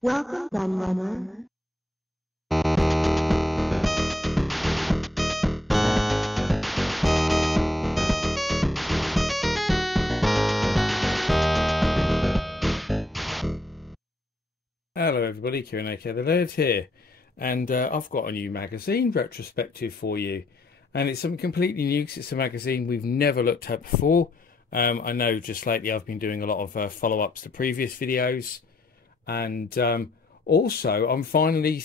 Welcome, Gunrunner. Hello everybody, Kieran aka the Laird here, and I've got a new magazine, Retrospective, for you, and it's something completely new because it's a magazine we've never looked at before. I know just lately I've been doing a lot of follow-ups to previous videos, and also I'm finally,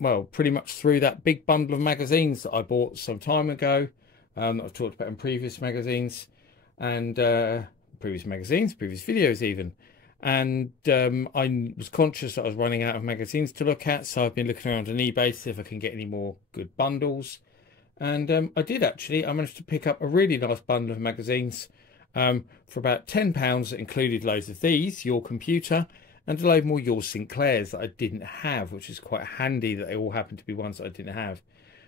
well, pretty much through that big bundle of magazines that I bought some time ago, that I've talked about in previous magazines, and previous videos even. And I was conscious that I was running out of magazines to look at, so I've been looking around on eBay to see if I can get any more good bundles. And I did actually. I managed to pick up a really nice bundle of magazines for about £10 that included loads of these, Your Computer, and a load more Your Sinclairs that I didn't have, which is quite handy that they all happen to be ones that I didn't have.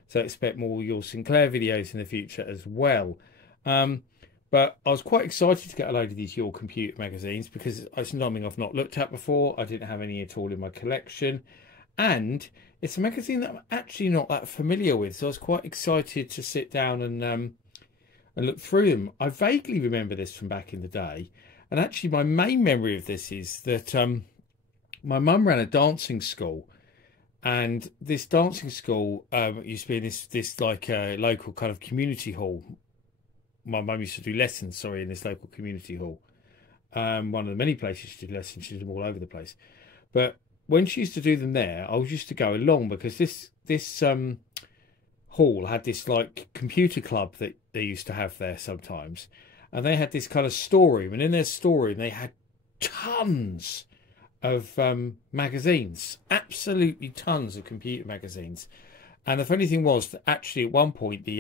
So I expect more Your Sinclair videos in the future as well. But I was quite excited to get a load of these Your Computer magazines because it's something I've not looked at before. I didn't have any at all in my collection. And it's a magazine that I'm actually not that familiar with. So I was quite excited to sit down and look through them. I vaguely remember this from back in the day. And actually my main memory of this is that my mum ran a dancing school. And this dancing school used to be in this like local kind of community hall. My mum used to do lessons, in this local community hall. One of the many places she did lessons. She did them all over the place. But when she used to do them there, I was used to go along because this hall had this like computer club that they used to have there sometimes, and they had this kind of storeroom, and in their storeroom they had tons of magazines, absolutely tons of computer magazines. And the funny thing was that actually at one point they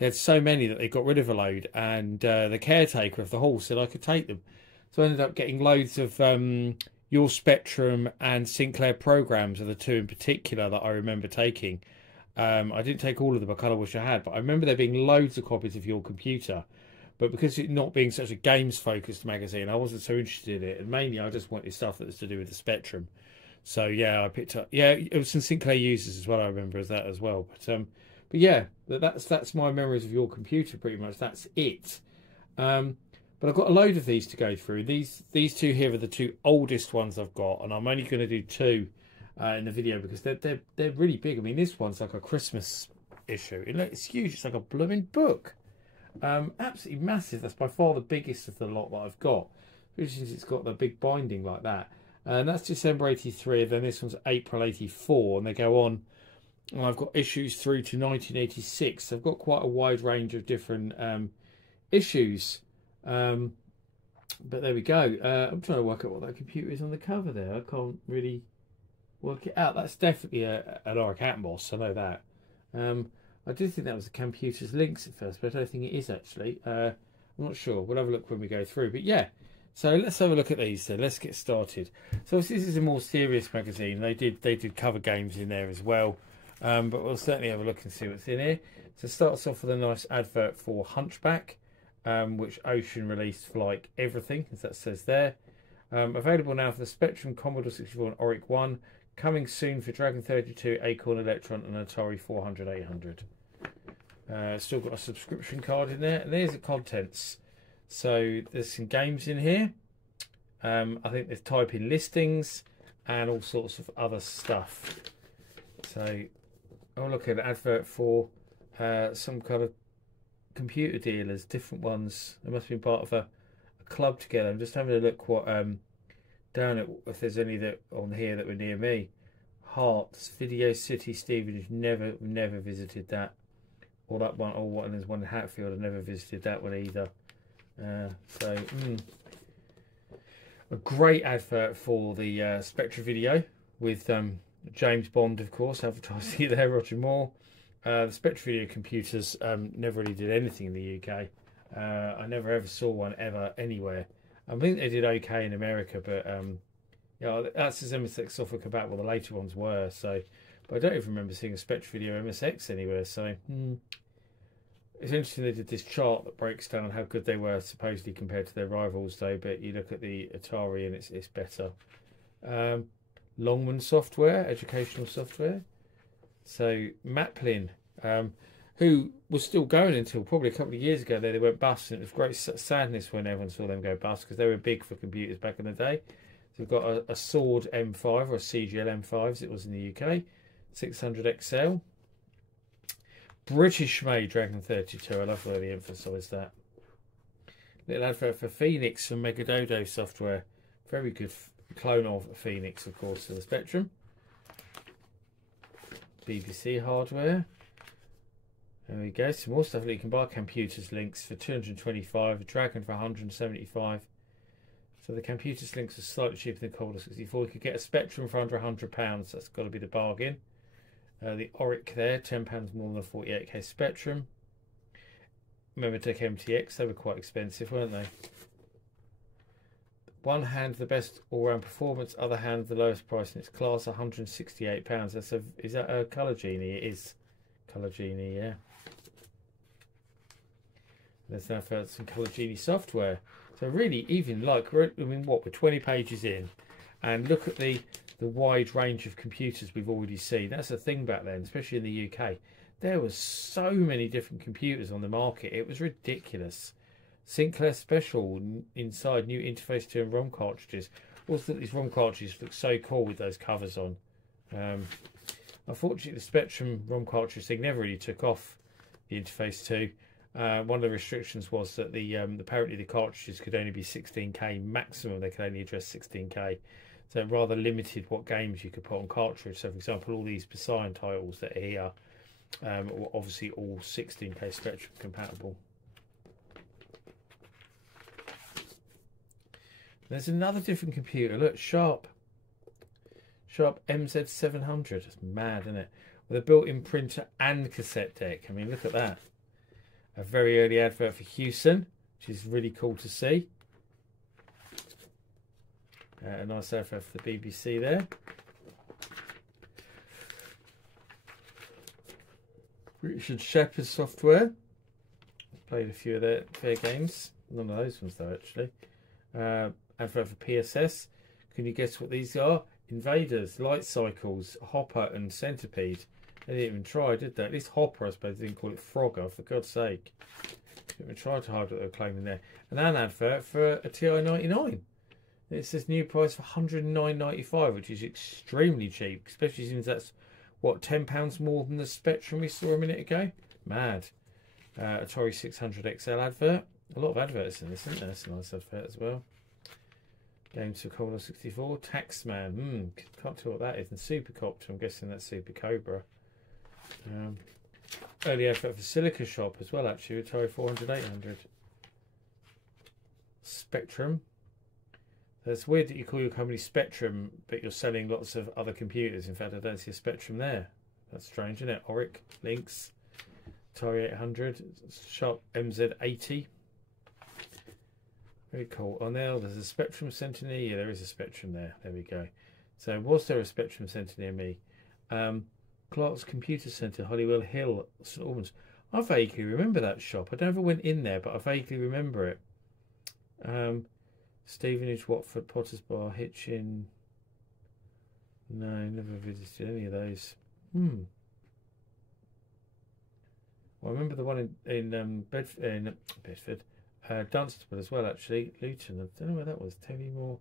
had so many that they got rid of a load, and the caretaker of the hall said I could take them. So I ended up getting loads of Your Spectrum and Sinclair programs are the two in particular that I remember taking. I didn't take all of them, I kind of wish I had, but I remember there being loads of copies of Your Computer. But because it not being such a games-focused magazine, I wasn't so interested in it, and mainly I just wanted stuff that was to do with the Spectrum. So yeah, I picked up. Yeah, it was some Sinclair users as well. I remember as that as well. But yeah, that's my memories of Your Computer. Pretty much, that's it. But I've got a load of these to go through. These two here are the two oldest ones I've got, and I'm only going to do two in the video because they're really big. I mean, this one's like a Christmas issue. It's huge. It's like a blooming book. Absolutely massive. That's by far the biggest of the lot that I've got, which is it's got the big binding like that. And that's December 83, then this one's April 84, and they go on. And I've got issues through to 1986. So I've got quite a wide range of different issues. But there we go. I'm trying to work out what that computer is on the cover there. I can't really work it out. That's definitely an Oric Atmos, I know that. I did think that was the computer's links at first, but I don't think it is actually. I'm not sure. We'll have a look when we go through. But yeah. So let's have a look at these then. Let's get started. So this is a more serious magazine. They did cover games in there as well. But we'll certainly have a look and see what's in here. So it starts off with a nice advert for Hunchback, which Ocean released for like everything, as that says there. Available now for the Spectrum, Commodore 64 and Oric 1. Coming soon for Dragon 32, Acorn Electron and Atari 400, 800. Still got a subscription card in there. And there's the contents. So there's some games in here. I think there's type-in listings and all sorts of other stuff. So I'll look at an advert for some kind of computer dealers, different ones. They must have been part of a club together. I'm just having a look what down at if there's any that on here that were near me. Hearts, Video City, Stevenage. Never visited that. Or that one. Or what? And there's one in Hatfield. I've never visited that one either. A great advert for the Spectra video with James Bond, of course, advertising it there, Roger Moore. The Spectra video computers never really did anything in the UK. I never ever saw one ever anywhere. I think they did okay in America, but yeah, that's as MSX software compatible. The later ones were but I don't even remember seeing a Spectra video MSX anywhere. So. It's interesting they did this chart that breaks down how good they were supposedly compared to their rivals though, but you look at the Atari and it's better. Longman software, educational software. So Maplin, who was still going until probably a couple of years ago. They went bust, and it was great sadness when everyone saw them go bust because they were big for computers back in the day. So we've got a Sword M5 or a CGL M5 as it was in the UK, 600 XL. British made Dragon 32. I love the way they emphasise that. Little advert for Phoenix from Megadodo software. Very good clone of Phoenix, of course, to the Spectrum. BBC hardware. There we go. Some more stuff that you can buy. Computers links for 225. Dragon for 175. So the Computers links are slightly cheaper than Commodore 64. You could get a Spectrum for under £100. That's got to be the bargain. The Auric there, £10 more than a 48K Spectrum. Mematech MTX, they were quite expensive, weren't they? One hand the best all-round performance, other hand the lowest price in its class, £168. Is that a Colour Genie? It is Colour Genie, yeah. There's now some Colour Genie software. So really, even like, I mean, what, we're 20 pages in, and look at the wide range of computers we've already seen. That's the thing back then, especially in the UK. There was so many different computers on the market. It was ridiculous. Sinclair Special inside new interface 2 and ROM cartridges. I also thought these ROM cartridges look so cool with those covers on. Unfortunately, the Spectrum ROM cartridge thing never really took off the interface 2. One of the restrictions was that apparently the cartridges could only be 16K maximum. They could only address 16K. So it rather limited what games you could put on cartridge. So, for example, all these Poseidon titles that are here were obviously all 16K Spectrum compatible. There's another different computer. Look, Sharp MZ700. It's mad, isn't it? With a built-in printer and cassette deck. I mean, look at that. A very early advert for Houston, which is really cool to see. A nice advert for the BBC there. Richard Shepherd software. Played a few of their games. None of those ones though, actually. Advert for PSS. Can you guess what these are? Invaders, Light Cycles, Hopper and Centipede. They didn't even try, did they? At least Hopper, I suppose they didn't call it Frogger, for God's sake. Didn't even try to hide what they were claiming there. And an advert for a TI-99. It says new price for £109.95, which is extremely cheap, especially since that's, what, £10 more than the Spectrum we saw a minute ago? Mad. Atari 600 XL advert. A lot of adverts in this, isn't there? That's a nice advert as well. Games for Commodore 64. Taxman. Can't tell what that is. And Supercopter. I'm guessing that's Super Cobra. Early advert for Silica Shop as well, actually. Atari 400, 800. Spectrum. It's weird that you call your company Spectrum, but you're selling lots of other computers. In fact, I don't see a Spectrum there. That's strange, isn't it? Auric, Lynx, Atari 800, Sharp MZ80. Very cool. Oh, now there's a Spectrum Centre near you. There is a Spectrum there. There we go. So, was there a Spectrum Centre near me? Clark's Computer Centre, Hollywell Hill, St Albans. I vaguely remember that shop. I never went in there, but I vaguely remember it. Stevenage, Watford, Potters Bar, Hitchin. No, never visited any of those. Well, I remember the one in Bedford, Dunstable as well, actually. Luton, I don't know where that was. Terrymore,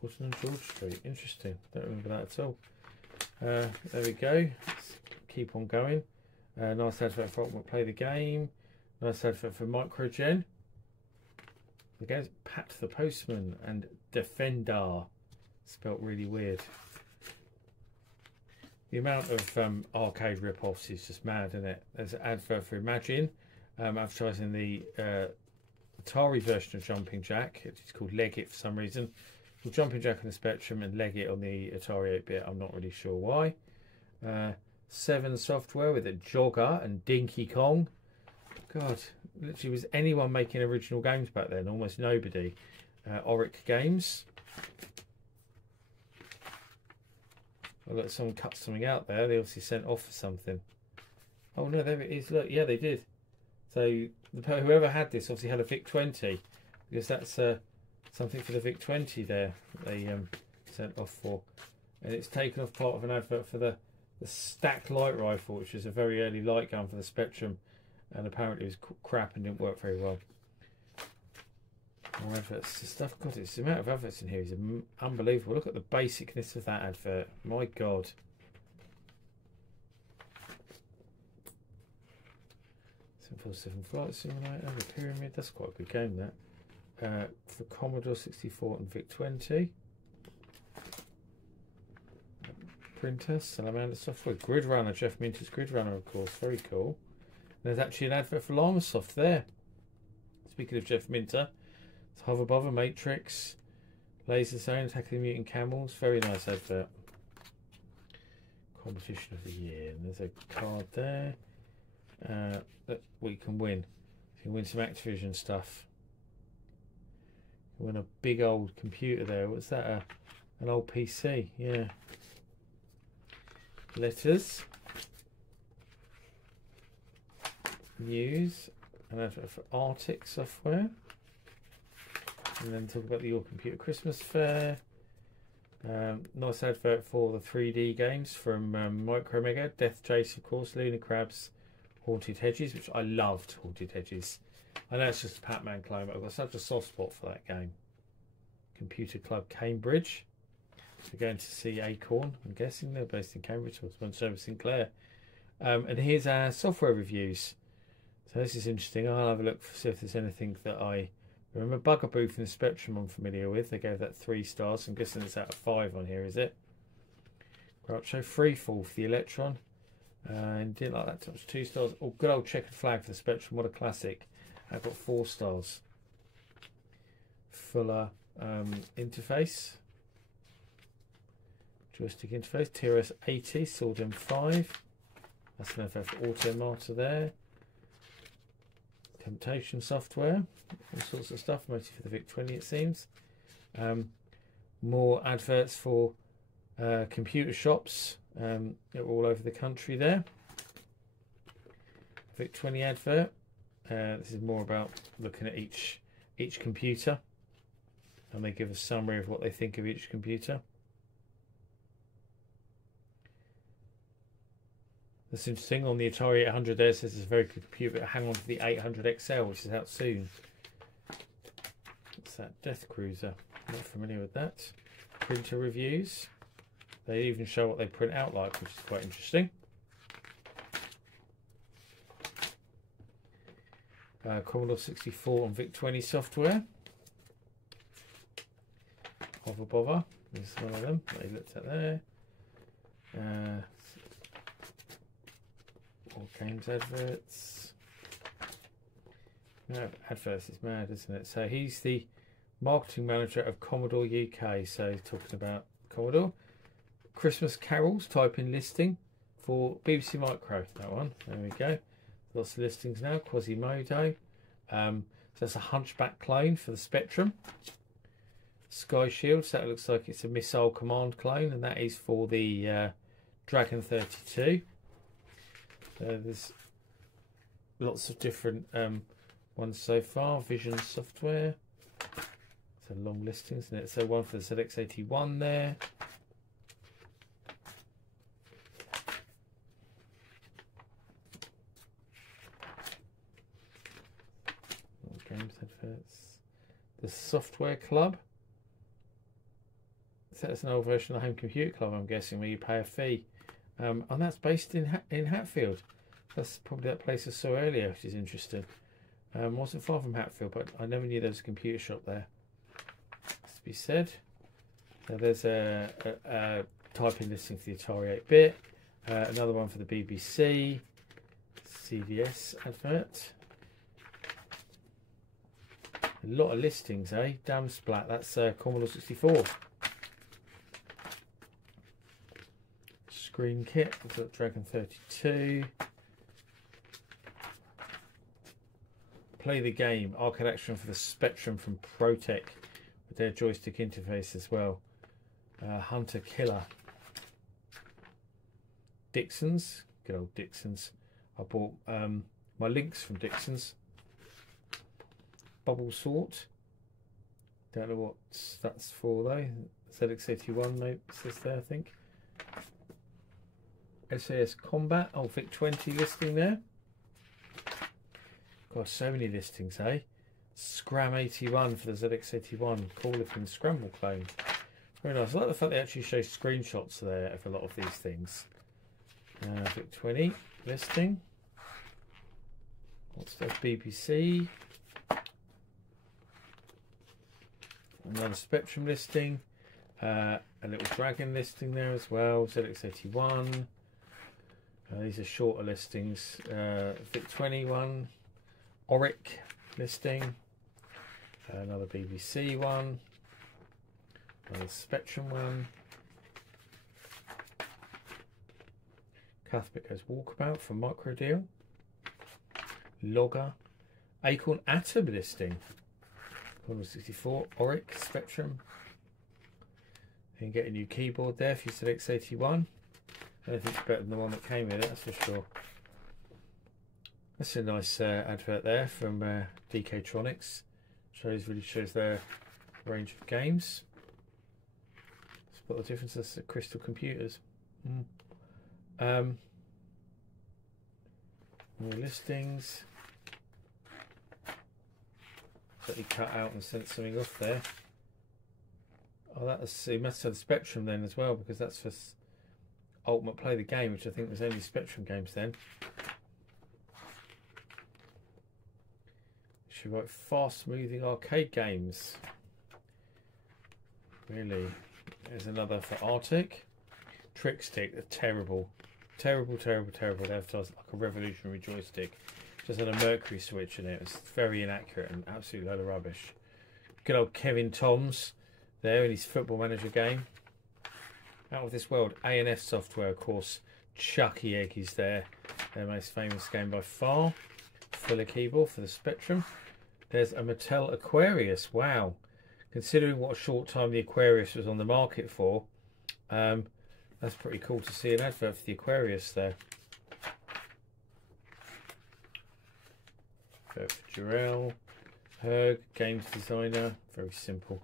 Portland and George Street. Interesting. Don't remember that at all. There we go. Let's keep on going. Nice advert for Play the Game. Nice advert for Microgen. Again, Pat the Postman and Defender. Spelt really weird. The amount of arcade rip-offs is just mad, isn't it? There's an advert for Imagine, advertising the Atari version of Jumping Jack. It's called Leg It for some reason. Well, Jumping Jack on the Spectrum and Leg It on the Atari 8-bit. I'm not really sure why. 7 software with a Jogger and Dinky Kong. God, literally, was anyone making original games back then? Almost nobody. Auric Games. Oh, look, someone cut something out there. They obviously sent off for something. Oh no, there it is. Look, yeah, they did. So whoever had this obviously had a VIC-20, because that's something for the VIC-20 there. They sent off for. and it's taken off part of an advert for the stack light rifle, which is a very early light gun for the Spectrum, and apparently it was crap and didn't work very well. More adverts, the stuff. God, it's the amount of adverts in here is unbelievable. Look at the basicness of that advert. My God. 747 Flight Simulator, the Pyramid. That's quite a good game, that. For Commodore 64 and VIC-20. Printer, Salamander Software, Grid Runner, Jeff Minter's Grid Runner, of course, very cool. There's actually an advert for Llamasoft there. Speaking of Jeff Minter, it's Hover Bother, Matrix, Laser Zone, Attacking the Mutant Camels, very nice advert. Competition of the Year, and there's a card there that we can win. You can win some Activision stuff. You win a big old computer there. What's that? An old PC, yeah. Letters, news, an advert for Arctic Software, and then talk about the Your Computer Christmas Fair. Nice advert for the 3D games from Micromega, Death Chase, of course, Lunar Crabs, Haunted Hedges, which I loved. Haunted Hedges. I know it's just a Pac-Man clone, but I've got such a soft spot for that game. Computer Club Cambridge. We're going to see Acorn, I'm guessing they're based in Cambridge, or one service Sinclair. And here's our software reviews. So this is interesting. I'll have a look to see if there's anything that I remember. Bugaboo from the Spectrum I'm familiar with. They gave that 3 stars. I'm guessing it's out of 5 on here, is it? Groucho Freefall for the Electron. And didn't like that touch, 2 stars. Oh, good old checkered flag for the Spectrum. What a classic. I've got 4 stars. Fuller interface. Joystick interface, TRS 80, Sword M5. That's an FF Automata there. Temptation software, all sorts of stuff, mostly for the VIC-20 it seems. More adverts for computer shops, they're all over the country there. VIC-20 advert. This is more about looking at each computer, and they give a summary of what they think of each computer. That's interesting. On the Atari 800 there, it says it's a very good computer, but hang on to the 800 XL, which is out soon. What's that? Death Cruiser. Not familiar with that. Printer reviews. They even show what they print out like, which is quite interesting. Commodore 64 and VIC-20 software. Hover Bother. This is one of them that I looked at there. All games adverts. No, adverts is mad, isn't it? So he's the marketing manager of Commodore UK. So he's talking about Commodore. Christmas carols, type in listing for BBC Micro. That one. There we go. Lots of listings now. Quasimodo. So that's a Hunchback clone for the Spectrum. Sky Shield. So that looks like it's a missile command clone, and that is for the Dragon 32. There's lots of different ones so far. Vision software. It's a long listing, isn't it? So one for the ZX81 there. Games adverts. The Software Club. So that's an old version of the Home Computer Club, I'm guessing, where you pay a fee. And that's based in Hatfield. That's probably that place I saw earlier, which is interesting. Wasn't far from Hatfield, but I never knew there was a computer shop there. Has to be said. So there's a typing listing for the Atari 8-bit. Another one for the BBC. CDS advert. A lot of listings, eh? Damn splat. That's Commodore 64. Screen kit. We've got Dragon 32. Play the game. Arcade action for the Spectrum from Protec with their joystick interface as well. Hunter Killer. Dixon's. Good old Dixon's. I bought my links from Dixon's. Bubble Sort. Don't know what that's for though. ZX81 note says there, I think. SAS Combat, oh, VIC-20 listing there. God, so many listings, eh? Scram 81 for the ZX81, cool looking scramble clone. Very nice. I like the fact they actually show screenshots there of a lot of these things. VIC-20 listing. What's that? BBC. Another Spectrum listing. A little Dragon listing there as well. ZX81. These are shorter listings. VIC-21. Auric listing. Another BBC one. Another Spectrum one. Cuthbert Goes Walkabout from Microdeal. Logger. Acorn Atom listing. 164. Auric Spectrum. You can get a new keyboard there if you select x81. I don't think it's better than the one that came with it, that's for sure. That's a nice advert there from DK-Tronics. Really shows their range of games. Spot the difference. That's the Crystal Computers. More listings. Certainly cut out and sent something off there. Oh, that was, it must have Spectrum then as well, because that's for Ultimate Play the Game, which I think was only Spectrum games then. She wrote fast moving arcade games. Really? There's another for Arctic. Trickstick, terrible. Terrible. They advertised like a revolutionary joystick. Just had a Mercury switch in it. It's very inaccurate and absolutely load of rubbish. Good old Kevin Toms there in his Football Manager game. Out of this world. A&F Software, of course. Chucky Egg is there. Their most famous game by far. Fuller keyboard for the Spectrum. There's a Mattel Aquarius. Wow. Considering what a short time the Aquarius was on the market for, that's pretty cool to see an advert for the Aquarius there. For Jarrell. Herg, games designer. Very simple.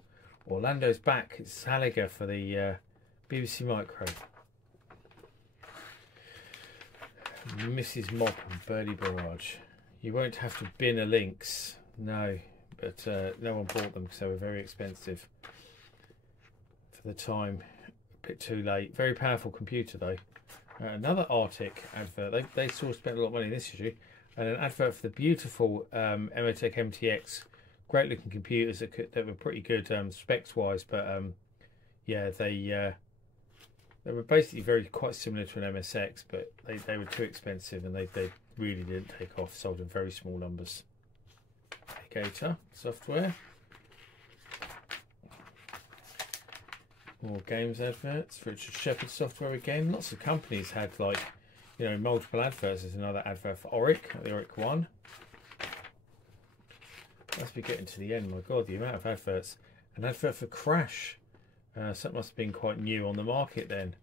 Orlando's back. It's Halliger for the BBC Micro. Mrs. Mop and Birdie Barrage. You won't have to bin a Lynx. No, but no one bought them because they were very expensive for the time. A bit too late. Very powerful computer though. Another Arctic advert. They sort of spent a lot of money in this issue. And an advert for the beautiful Emotech MTX. Great looking computers that were pretty good specs wise, but yeah, they were basically quite similar to an MSX, but they were too expensive and they really didn't take off. Sold in very small numbers. Gator software. More games adverts. Richard Shepherd software again. Lots of companies had like, you know, multiple adverts. There's another advert for Auric, the Auric 1. Must be getting to the end. My God, the amount of adverts. An advert for Crash. So that must have been quite new on the market then.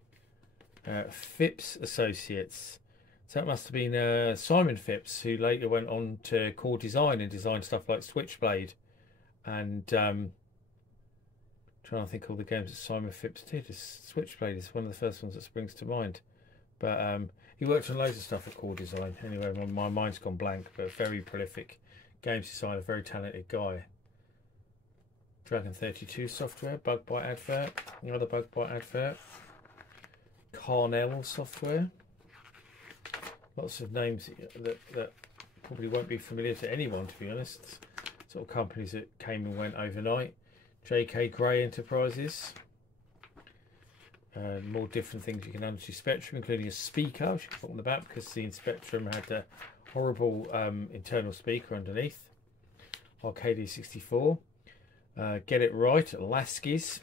Phipps Associates. So that must have been Simon Phipps, who later went on to Core Design and designed stuff like Switchblade. And trying to think of all the games that Simon Phipps did. Switchblade is one of the first ones that springs to mind. But he worked on loads of stuff at Core Design. Anyway, my mind's gone blank, but very prolific games designer, very talented guy. Dragon 32 software, Bug Bite advert, another Bug Bite advert. Carnell software. Lots of names that probably won't be familiar to anyone, to be honest. Sort of companies that came and went overnight. JK Gray Enterprises. More different things you can add to Spectrum, including a speaker, which you can put on the back because the Spectrum had a horrible internal speaker underneath. Arcadia 64. Get It Right at Lasky's.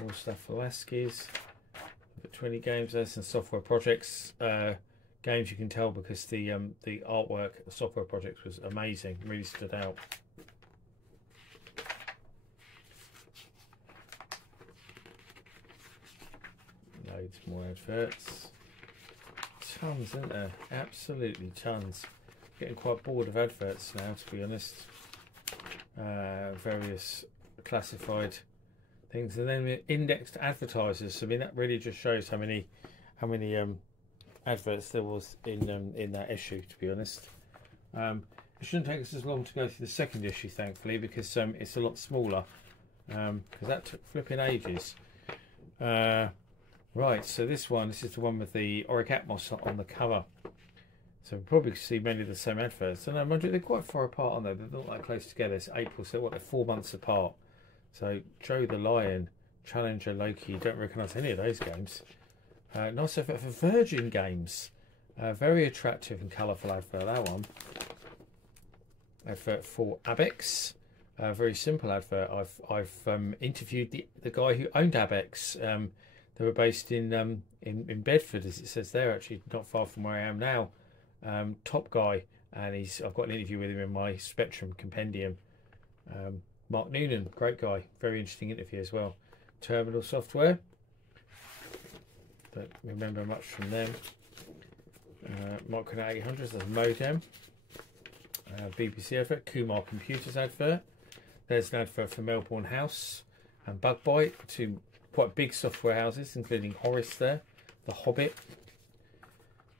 More stuff for Lasky's. 20 games. There's some software projects games. You can tell because the artwork, the software projects was amazing. Really stood out. Loads more adverts. Tons, isn't there? Absolutely tons. Getting quite bored of adverts now, to be honest. Various classified things, and then indexed advertisers. I mean, that really just shows how many adverts there was in that issue, to be honest. It shouldn't take us as long to go through the second issue, thankfully, because it's a lot smaller, because that took flipping ages. Right, so this is the one with the Auric Atmos on the cover. So we'll probably see many of the same adverts. And mind you, they're quite far apart, aren't they? They're not that close together. It's April, so what, they're 4 months apart. So Joe the Lion, Challenger Loki, you don't recognise any of those games. Nice advert for Virgin Games. Very attractive and colourful advert, that one. Advert for Abex. Very simple advert. I've interviewed the guy who owned Abex. They were based in Bedford, as it says there, actually not far from where I am now. Top guy, and I've got an interview with him in my Spectrum compendium. Mark Noonan, great guy, very interesting interview as well. Terminal Software, don't remember much from them. Micronet 800, that's a modem. BBC advert, Kumar Computers advert. There's an advert for Melbourne House and Bug Bite, two quite big software houses, including Horace there, The Hobbit.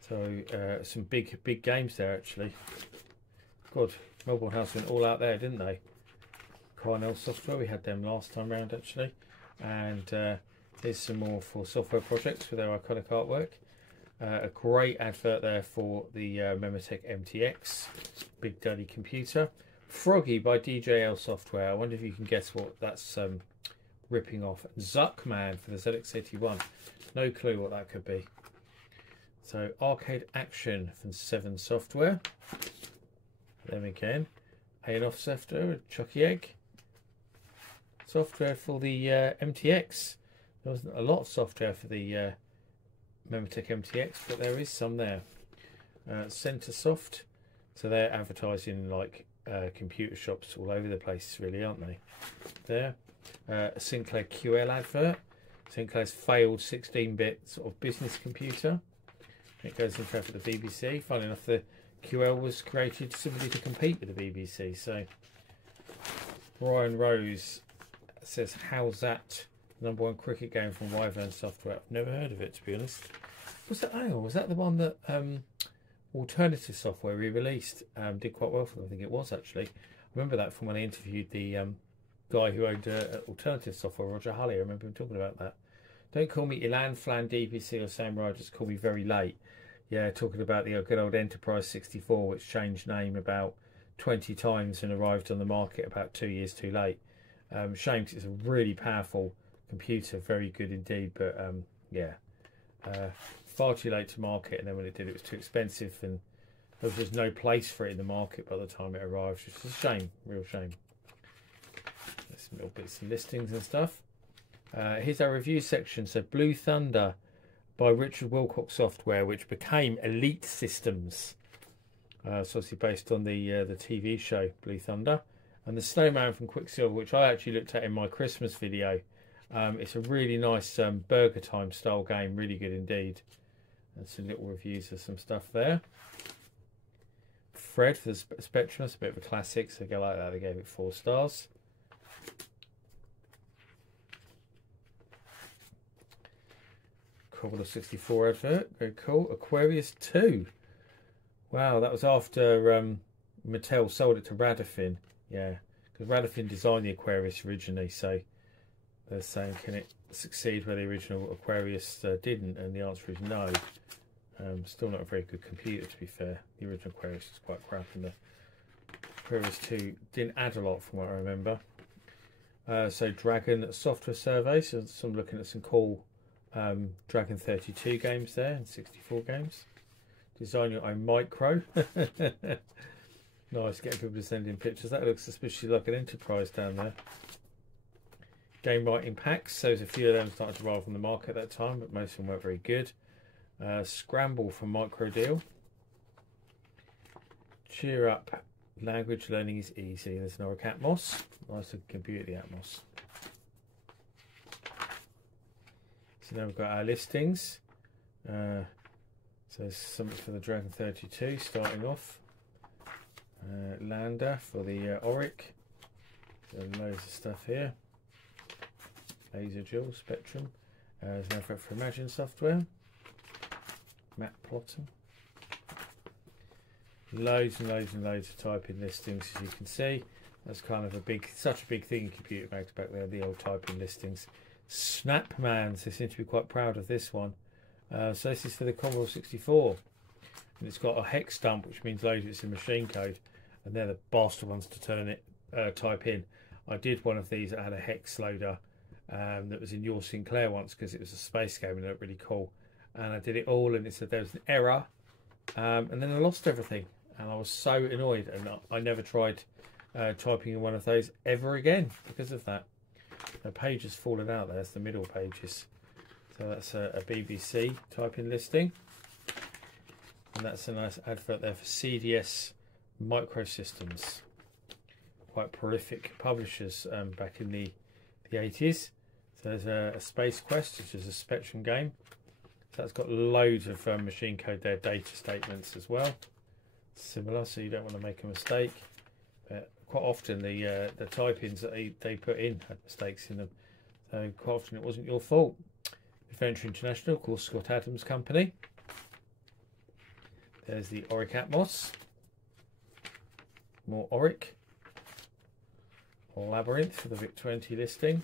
So some big games there, actually. God, Melbourne House went all out there, didn't they? Carnell Software, we had them last time round, actually. And here's some more for software projects with their iconic artwork. A great advert there for the Mematech MTX, Big Daddy Computer. Froggy by DJL Software. I wonder if you can guess what that's ripping off. Zuckman for the ZX81. No clue what that could be. So Arcade Action from 7 Software. Them again. Payoff Software, Chucky Egg. Software for the MTX. There wasn't a lot of software for the Mematech MTX, but there is some there. Centresoft. So they're advertising like computer shops all over the place, really, aren't they? There. A Sinclair QL advert. Sinclair's failed 16-bit sort of business computer. It goes in for the BBC. Funnily enough, the QL was created simply to compete with the BBC. So Brian Rose says, how's that? #1 cricket game from Wyvern Software. I've never heard of it, to be honest. Was that the one that Alternative Software re-released? Did quite well for them, I think it was, actually. I remember that from when I interviewed the guy who owned Alternative Software, Roger Hulley. I remember him talking about that. Don't call me Ilan Flan DPC or Sam Rye, just call me very late. Yeah, talking about the good old Enterprise 64, which changed name about 20 times and arrived on the market about 2 years too late. Shame, 'cause it's a really powerful computer, very good indeed, but yeah, far too late to market, and then when it did, it was too expensive, and there was just no place for it in the market by the time it arrived, which is a shame, real shame. There's some little bits and listings and stuff. Here's our review section. So Blue Thunder by Richard Wilcox Software, which became Elite Systems. It's obviously based on the TV show Blue Thunder. And the Snowman from Quicksilver, which I actually looked at in my Christmas video. It's a really nice Burger Time style game, really good indeed. And some little reviews of some stuff there. Fred for the Spectrum, it's a bit of a classic, so go like that. They gave it 4 stars. Commodore 64 advert, very cool. Aquarius 2. Wow, that was after Mattel sold it to Radifin. Yeah, because Radifin designed the Aquarius originally, so they're saying, can it succeed where the original Aquarius didn't? And the answer is no. Still not a very good computer, to be fair. The original Aquarius was quite crap, and the Aquarius 2 didn't add a lot from what I remember. So Dragon Software Survey, so I'm looking at some cool Dragon 32 games there, and 64 games. Design your own micro. Nice, getting people to send in pictures. That looks suspiciously like an Enterprise down there. Game writing packs. So there's a few of them starting to arrive on the market at that time, but most of them weren't very good. Scramble from Microdeal. Cheer up. Language learning is easy. There's an Auric Atmos. Nice looking computer, the Atmos. So now we've got our listings. So there's something for the Dragon 32 starting off. Lander for the Auric. And loads of stuff here. Laser Dual, Spectrum. There's an advert for Imagine software. Map plotting. Loads and loads and loads of typing listings, as you can see. That's kind of such a big thing in computer mags back there, the old typing listings. Snapmans, they seem to be quite proud of this one. So this is for the Commodore 64. And it's got a hex dump, which means loads of it's in machine code. And they're the bastard ones to type in. I did one of these that had a hex loader that was in your Sinclair once, because it was a space game and it looked really cool. And I did it all, and it said there was an error. And then I lost everything. And I was so annoyed, and I never tried typing in one of those ever again because of that. The page has fallen out there. That's the middle pages. So that's a BBC typing listing. And that's a nice advert there for CDS Microsystems. Quite prolific publishers back in the 80s. So there's a Space Quest, which is a Spectrum game. So that's got loads of machine code there, data statements as well. Similar, so you don't want to make a mistake. But quite often the typings that they put in had mistakes in them. So quite often it wasn't your fault. Adventure International, of course, Scott Adams' company. There's the Auric Atmos. More Auric. Labyrinth for the VIC-20 listing.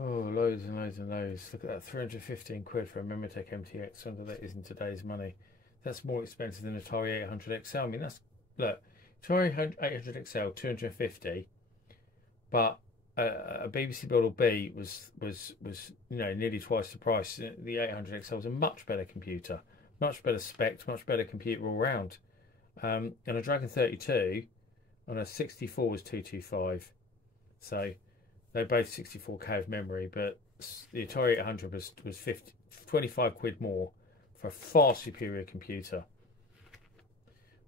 Oh, loads and loads and loads. Look at that, 315 quid for a Memotek MTX. Under that is in today's money. That's more expensive than Atari 800 XL. I mean, that's, look, Atari 800 XL, 250, but a BBC Model B was you know, nearly twice the price. The 800 XL was a much better computer, much better spec, much better computer all round. And a Dragon 32 on a 64 was 225. So they're both 64k of memory, but the Atari 800 was 25 quid more for a far superior computer.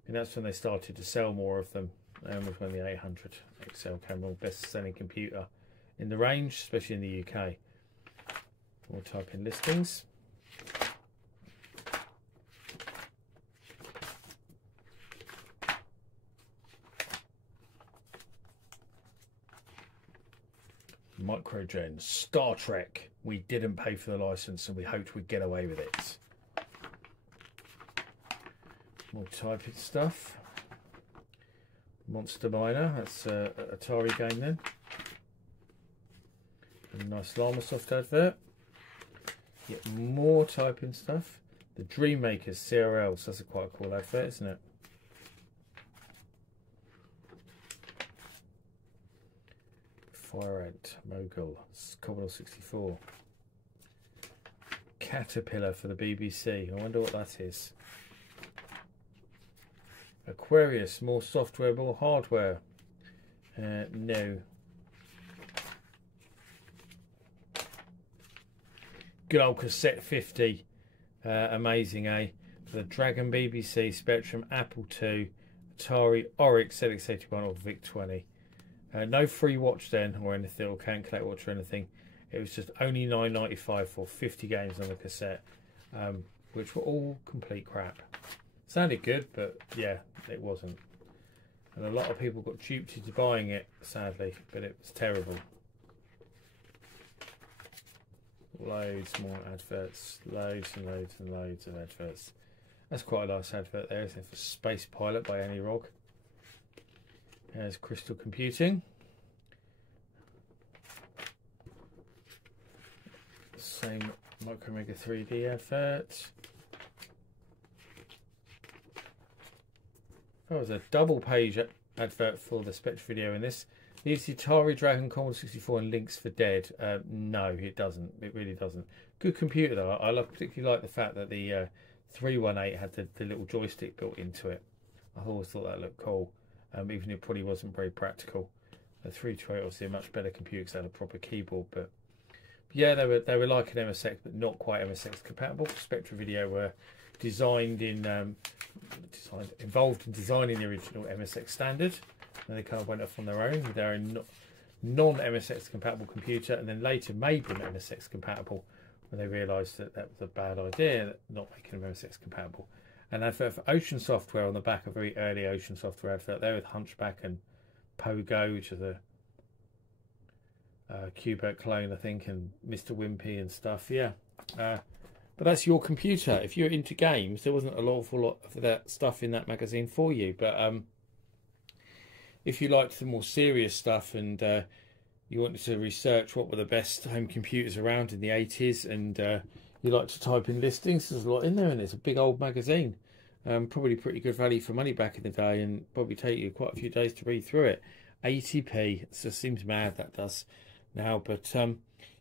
And that's when they started to sell more of them. And was when the 800 XL came along, best-selling computer in the range, especially in the UK. We'll type in listings. Microgen, Star Trek. We didn't pay for the license and we hoped we'd get away with it. More typing stuff. Monster Miner, that's an Atari game then. A nice Llamasoft advert. Get more typing stuff. The Dreammakers CRLs, that's a quite cool advert, isn't it? Fire Ant, Mogul, Commodore 64. Caterpillar for the BBC. I wonder what that is. Aquarius, more software, more hardware. No. Good old cassette 50. Amazing, eh? For the Dragon BBC, Spectrum, Apple II, Atari, Auric, ZX81 or VIC-20. No free watch then or anything, or can't collect watch or anything. It was just only $9.95 for 50 games on the cassette, which were all complete crap. Sounded good, but yeah, it wasn't. And a lot of people got duped into buying it, sadly, but it was terrible. Loads more adverts, loads and loads and loads of adverts. That's quite a nice advert there, isn't it, for Space Pilot by Annie Rog. There's Crystal Computing. Same Micromega 3D advert. That was a double page advert for the Spectre video in this. Needs the Atari Dragon Commodore 64 and Links for Dead. No, it doesn't. It really doesn't. Good computer though. I particularly like the fact that the 318 had the little joystick built into it. I always thought that looked cool. Even if it probably wasn't very practical. The 328 obviously a much better computer because it had a proper keyboard, but yeah, they were like an MSX, but not quite MSX compatible. Spectre Video were involved in designing the original MSX standard, and they kind of went off on their own with their own non-MSX compatible computer, and then later made them MSX compatible when they realised that that was a bad idea, not making them MSX compatible. an advert for Ocean Software on the back, a very early Ocean Software advert there with Hunchback and Pogo, which is a Qbert clone, I think, and Mr. Wimpy and stuff. Yeah. But that's your computer. If you're into games, there wasn't an awful lot of that stuff in that magazine for you. But if you liked the more serious stuff and you wanted to research what were the best home computers around in the 80s, and you like to type in listings, there's a lot in there, and it's a big old magazine. Probably pretty good value for money back in the day, and probably take you quite a few days to read through it. 80p. It just seems mad, that does now. But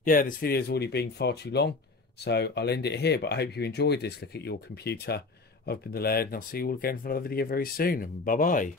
yeah, this video has already been far too long, so I'll end it here. But I hope you enjoyed this look at your computer. I've been the Laird, and I'll see you all again for another video very soon. Bye bye.